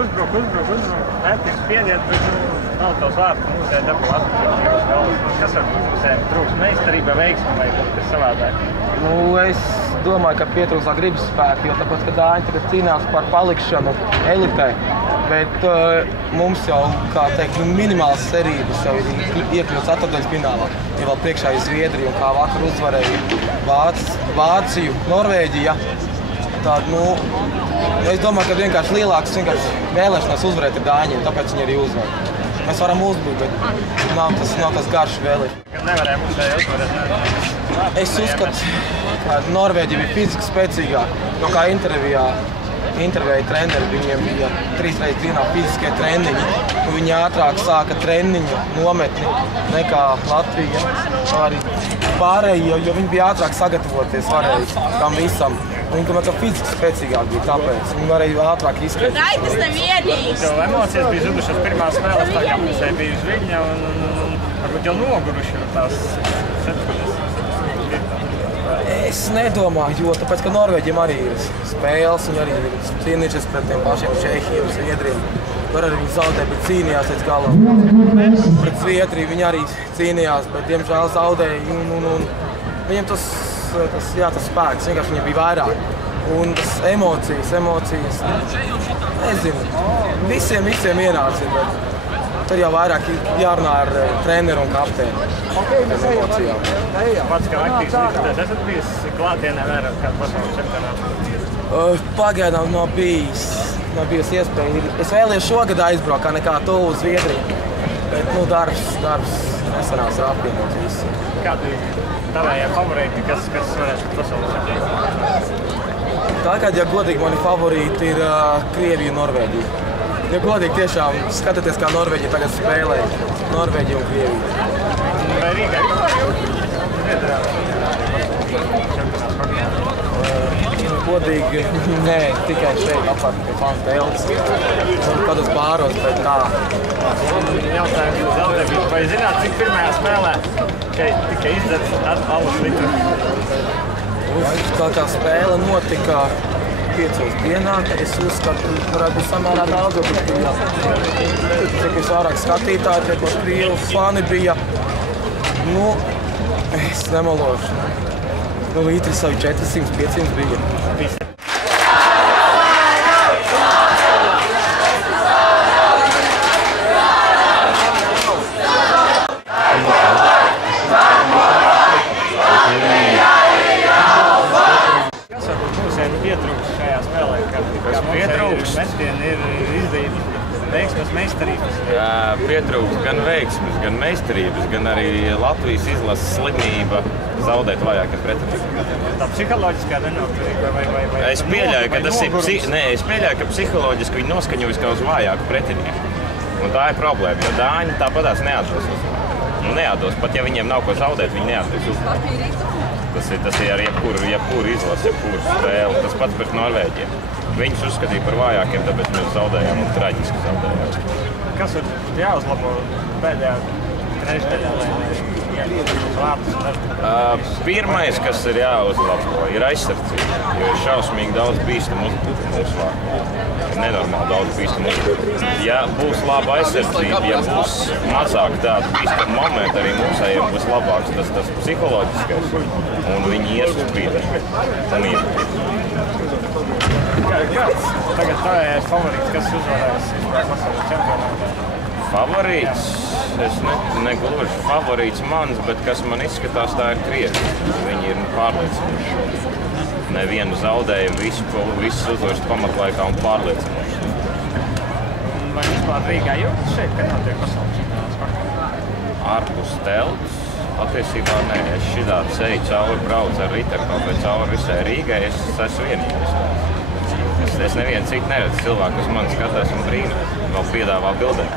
uzbruk. Neptiks piediet, bet nav tos vārds, mums ir dabū atpakaļ. Kas var būt trūks meistarība, veiksme vai kaut kas savādāk? Nu, es domāju, ka pietrūks gribas spēku, jo tāpēc, ka Dāņi tagad cīnās par palikšanu elitē. Bet mums jau, kā teikt, minimāls cerības jau ir iekļūt ceturtdaļas finālā. Ja vēl priekšā ir Zviedrija un kā vakar uzvarēja Vāciju, Norvēģija. Tad, es domāju, ka vienkārši lielāks vēlēšanās uzvarēt ir Dāņiem, tāpēc viņi arī uzvar. Mēs varam uzbūt, bet nav tas garš vēlēšanas. Kad nevarējām uzvarēt, Es uzskatu, ka Norvēģija bija fiziski spēcīgāka, jo kā intervēja treneri, viņiem bija 3 reizes dienā fiziskie treniņi, un viņi ātrāk sāka treniņu nometni nekā Latvija. Arī pārējie, jo viņi bija ātrāk sagatavoties tam visam. Viņi domāja, ka fiziski spēcīgāk bija, tāpēc viņi varēja ātrāk izskriet. Tas nevienīgs! Tev emocijas bija zudušas pirmās spēles, tā kā pusē bija uz viņa, un varbūt jau noguruši tās septiņas. Es nedomāju, jo tāpēc, ka Norvēģiem arī ir spēles, viņi arī ir cīnījušies pret tiem pašiem Čehiem, Zviedriem. Tur arī viņi zaudēja, bet cīnījās līdz galam. Pret Zviedriju viņi arī cīnījās, bet diemžēl zaudēja. Viņiem tas spēks, vienkārši viņiem bija vairāk. Un tas emocijas, nezinu, visiem ienāca, bet tur jau vairāk jārunā ar treneru un kapteini. Pats kā aktīvs līdzekļs, esat bijis klātienē vērot kādu pasaules čempionātu? Pagaidām nav bijis iespēja. Es vēlējos šogad aizbraukt, kā nekā tuvu uz Zviedriju. Bet, darbs nesanāca apvienot visu. Kādi tavējie favorīti, kas varētu pasaules čempionātu? Tagad, ja godīgi, mani favorīti ir Krievija un Norvēģija. Ja godīgi, tiešām skatieties, kā Norvēģija tagad spēlē. Norvēģija un Krievija. Vai Rīgā vispār godīgi, nē, tikai šeit apkārt pie fanu spēles. Kādos bāros, bet tā. Jautājums, vai zināt, cik pirmajā spēlē tika izdzerts alus litru? Tā kā spēle notika 5 dienā, tad es uzskatu, ka varētu būt samērā daudz, cik visvairāk skatītāji, tie, ko krievu fani bija. Es nemalošu. Litri savi 400-500 bija. Pietrūks šajā spēlē, kā metieni ir izdarīti veiksmes meistarības? Pietrūks gan veiksmes, gan meistarības, gan arī Latvijas izlases slimība zaudēt vājākiem pretiniekiem. Tā psiholoģiskā nenauturība vai... Es pieļauju, ka tas es pieļauju, ka psiholoģiski viņi noskaņojas kā uz vājāku pretinieku. Un tā ir problēma, jo Dāņi tāpatās neatdos uzvaru. Neatdos, pat ja viņiem nav ko zaudēt, viņi neatdos uzvaru. Tas ir ar jebkuru izlasi, jebkuru spēli. Tas pats pret Norvēģiem. Viņus uzskatīja par vājākiem, tāpēc mēs zaudējām un traģiski zaudējām. Kas ir jāuzlabo pēdējā trešdaļā, lai vārtus? Pirmais, kas ir jāuzlabo, ir aizsardzība. Jo ir šausmīgi daudz bīstamu uzbrukumu mūsu vārdā. Ir nenormāli daudz bīstamu uzbrukumu. Ja būs laba aizsardzība, ja būs mazāk tādu bīstamu momentu, arī mūsējiem būs labāks tas psiholoģiskais. Un viņi ies uz priekšu. Un Kāds tagad tavējais favorīts, kas uzvarēs pasaules čempionātā? Favorīts? Es negluži favorīts mans, bet kas man izskatās, tā ir Krievi. Viņi ir pārliecinoši. Nevienu zaudējumu, visus uzvaras pamatlaikā un pārliecinoši. Vai vispār Rīgā jūtas šeit, kad notiek pasaules čempionāts? Ārpus telts? Patiesībā nē. Es šitā ceļu cauri braucu ar riteņu, bet cauri visai Rīgai es esmu vienīgais. Es nevienu citu neredzu cilvēku, kas man skatās un brīnās, vēl piedāvā bildēt.